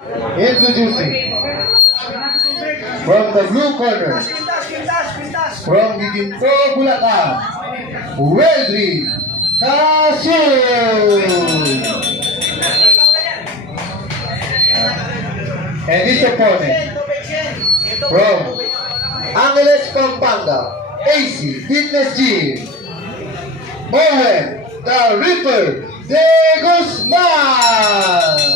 Introducing from the blue corner, from Giginto, Bulacan, Weldry Casul. And his opponent from Angeles, Pampanga, AC Fitness Gym, Owen the Ripper de Guzman.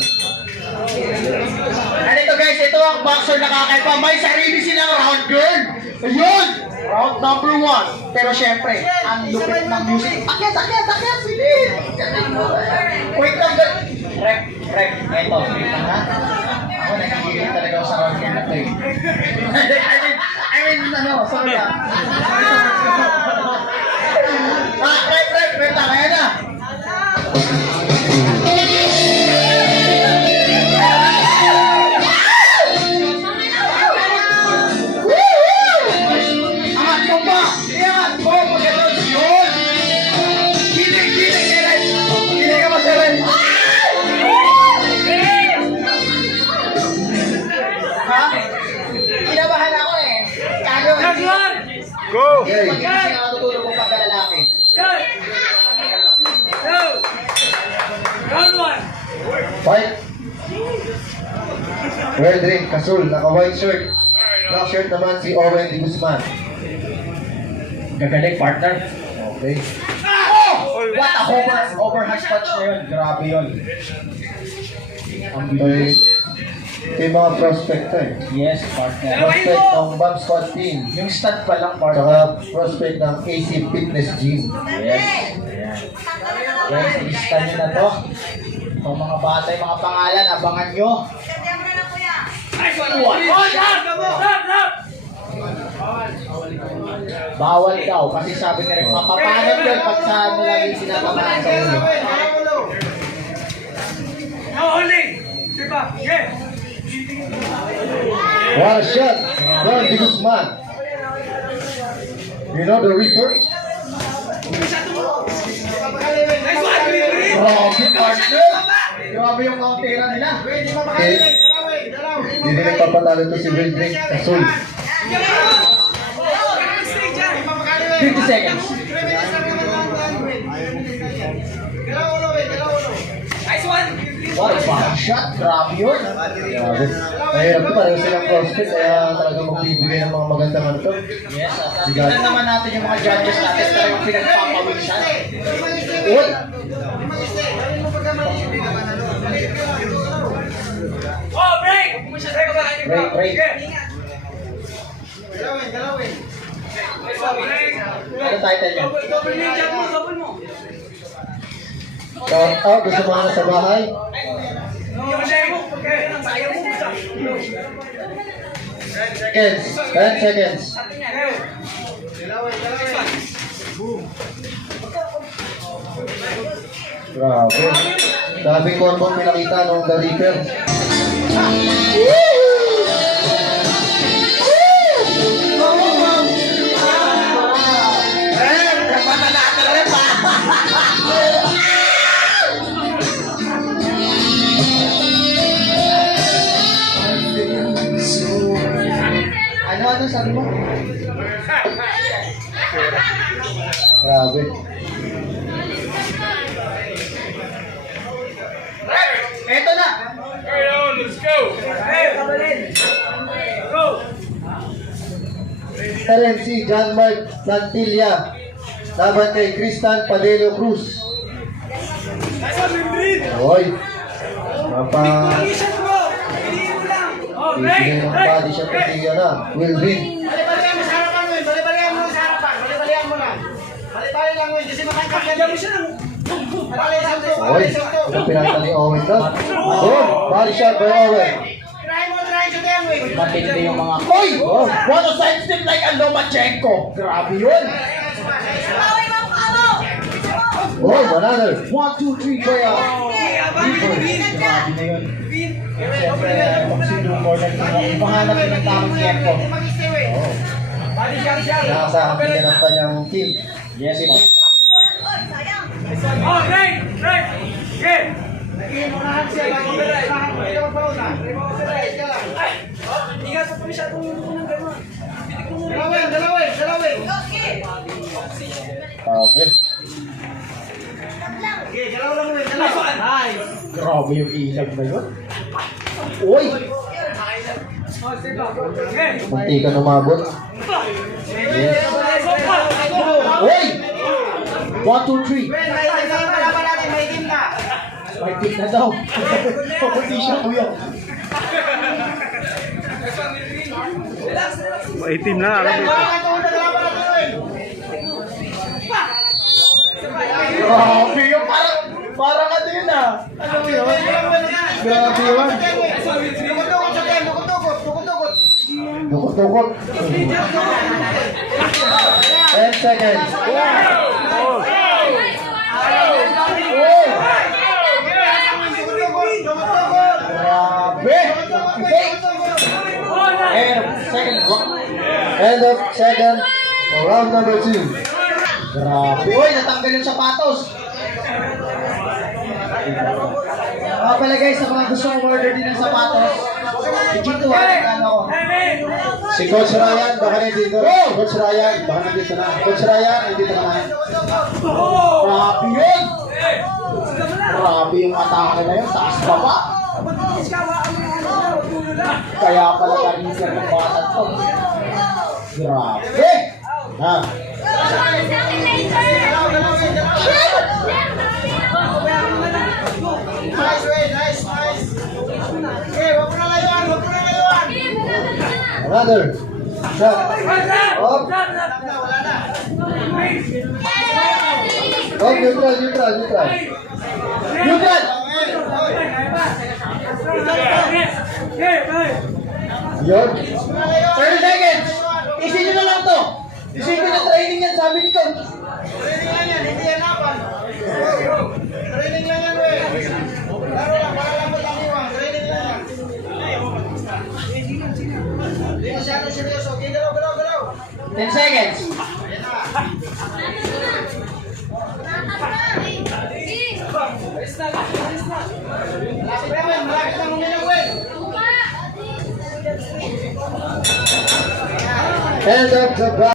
And ito guys, ito ang boxer na kakaiba. May sarili silang round girl. Ayun! Round number 1. Pero syempre, ang lupit ng music. Akyat! Bilis! Wait lang guys. Rep. Ito, wait lang ha. Ako nagigigil talaga ako sa round girl na ito eh. I mean, sorry ah. Rep. Wait lang, ayan na. Kinabahan ako eh. Go! Okay. Kasi nakatutulog mo pagka lalaki. Fight! Weldry Casul, naka-white shirt. Black shirt naman si Owen de Guzman. Gagaling partner. Okay. What a overhand touch na yun. Grabe yun. Ang Ito yung mga prospect eh. Yes, partner. Prospect ng Bomb Squad Team. Yung stud pa lang partner. Tsaka prospect ng AC Fitness Gym. Yes. Guys, ilista nyo na to. Itong mga batay, mga pangalan, abangan nyo. Bawal daw, kasi sabi ni Rick, mapapanap yun pag sa ano lagi sinatamaan sa ulo. What a shot! Don de Guzman. You know the Reaper? Grabe, partner! Grabe yung countera nila. Okay. Hindi din nagpapatalo to si Weldry Casul. 50 seconds. What a bad shot. Grabe yun. Grabe. Mahirap to, pareho silang prospect, kaya talagang magbibigay ng mga magandang ano to. Yes, at tignan naman natin yung mga judges natin talagang pinagpapawisan. Uy! Break. Ano title yun? Shout out sa mga nasa bahay. Seconds. 10 seconds. Grabe. Daming combo pinakita nung The Reaper. Ano sabi mo? Grabe. Eto na! Carry on, let's go! Rin si John Mark Plantilla. Laban kay Cristian Padelo Cruz. Oy. Bibigyan ng body shot kasi yan na. Will win. Bali-balihan mo sa harapan mo yun. Bali-balihan mo sa harapan. Bali-balihan mo na. Bali-balihan lang mo yun. Kasi makakagyan mo siya. Oy. Ito pinakita ni Owen doon. Oh, body shot by Owen. Try mo sa tayo mo yun. Matindi yung mga... Hoy! What a side step like a Lomachenko! Grabe yun! Oh, another. 1, 2, 3, kaya... Grabe na yun. Siyempre, kung sino corner ko, ipahanap yun ng tamang tempo. Oh. Nakasahan din ng kanyang team. Yes, po. Unahan siya. Unahan mo. Ikaw magpauna. Right ka lang. Ingat pa masyadong ng gano'n. Dalawin. Okay. Okay, dalaw lang mo. Nice. Grabe yung ilag na yun. Uy! Munti ka umabot. Yes. Uy! 1, 2, 3. May team na palaban natin. May team na. May pick na daw. Competition kuya. Maitim na, alam mo. Grabe yung parang ano yun ah. Ano yun? Grabe yun. Tukot-tukot. 10 seconds. Grabe. End of second. Round number 2. Grabe. Uy, natanggal yung sapatos. Pala guys, sa mga gusto order din ng sapatos, dito ano. Si Coach Ryan, baka nandito. Coach Ryan, baka nandito na. Coach Ryan, nandito ka na. Grabe yun. Grabe yung atake na yun, taas baba. Kaya pala kanina ng bata to. Grabe. Ha? Nice. Okay, wag mo na layuan. Another. Shot. Up. Wala na. Oh, neutral. Neutral. Yun. 30 seconds. Isin nyo na lang to. Isin nyo na training yan, sabi ni Coach. Training lang yan, hindi yan laban. Training lang yan, we. Laro lang, para lang ang iwan. Training lang yan. Hindi masyado seryoso. Okay, galaw. 10 seconds. Malapit na uminom, we. End of the